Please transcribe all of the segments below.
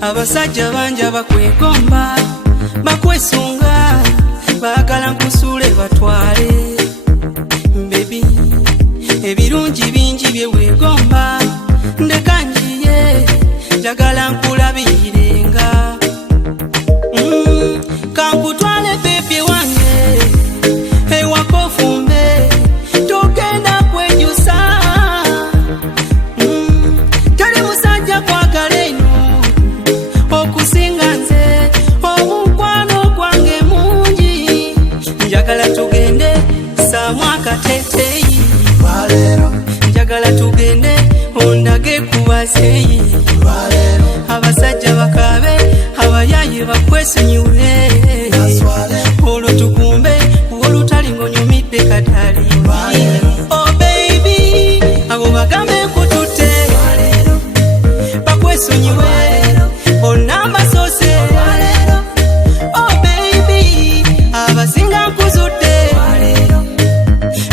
Abasajja banja bakwegomba bakwesunga baagala nkusule batwale baby ebirungi bingi bye weegomba ndeka njiye njagala nkulabirenga kankutwale baby wange ewaka ofumbe tugenda kwejusa tali musajja kwagala eno okusinga nze omukwano gwange mungi njagala tugende saamu akateteyi njagala tugende ondage kubazeyi abasajja bakabe abayayi bakwesunyiwe olwo tukumbe olutali ng'onyumidde katali oh baby abo bagambe nkutute bakwesunyiwe onamba sose oh baby abasinga nkuzudde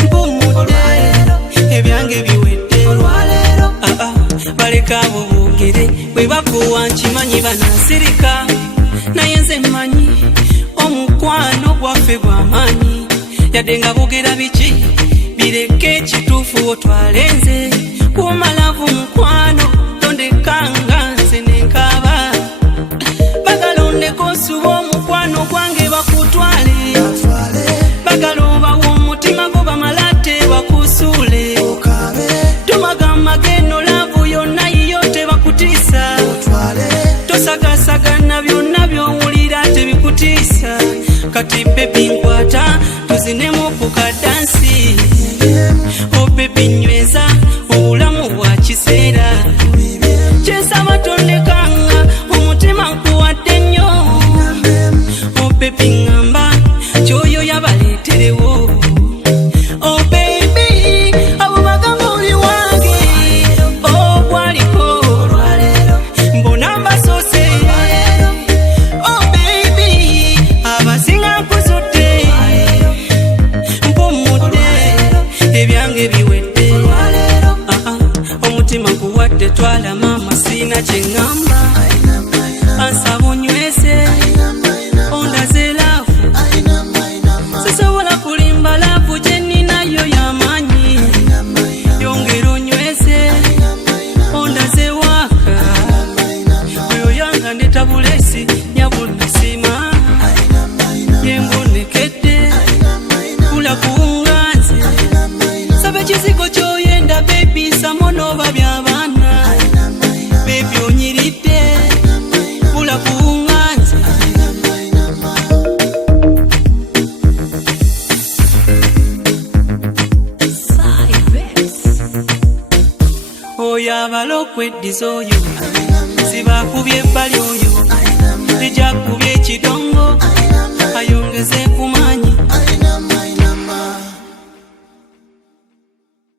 mpumudde ebyange biwedde baleka abo boogere bwe bakuwa nkimanyi banasirika naye nze mmanyi omukwano gwaffe gw'amaanyi yadde nga boogera biki bireke ekituufu otwale nze kumalavu mukwano tondekanga nze nenkaaba bagalondeko nsuba omukwano gwange bakutwale bagala obawa omutima go bamalate bakusuule tomagamba geno laavu yonna yiyo tebakutiisa tosagasagana byonna byowulira tebikutiisa kati bebi nkwata tuzinemu ku kadansi o bebi nyweza obulamu bwa kiseera kyensaba tondekanga omutima nkuwadde nnyo o bebi ngamba kyoyo yabaleeterewo oh baby abo bagamba oli wange oh gwaliko mbonamba sose oh baby abasinga nkuzudde mpumudde ebyange biwedde omutima guwadde twala mama sina kyeŋŋamba ansaba onyweze ondaze laavu sisobola kulimba laavu gye nninayo y'amaanyi yongera onyweze ondaze waaka oyo yanga netabulesi nyabunasima yengonekedde kula kuwunganze saba ekizigo kyoyenda bebi samonooba by'abaana bebi onyiridde kula kuwunganze oyo abala okweddiza oyo sibakubye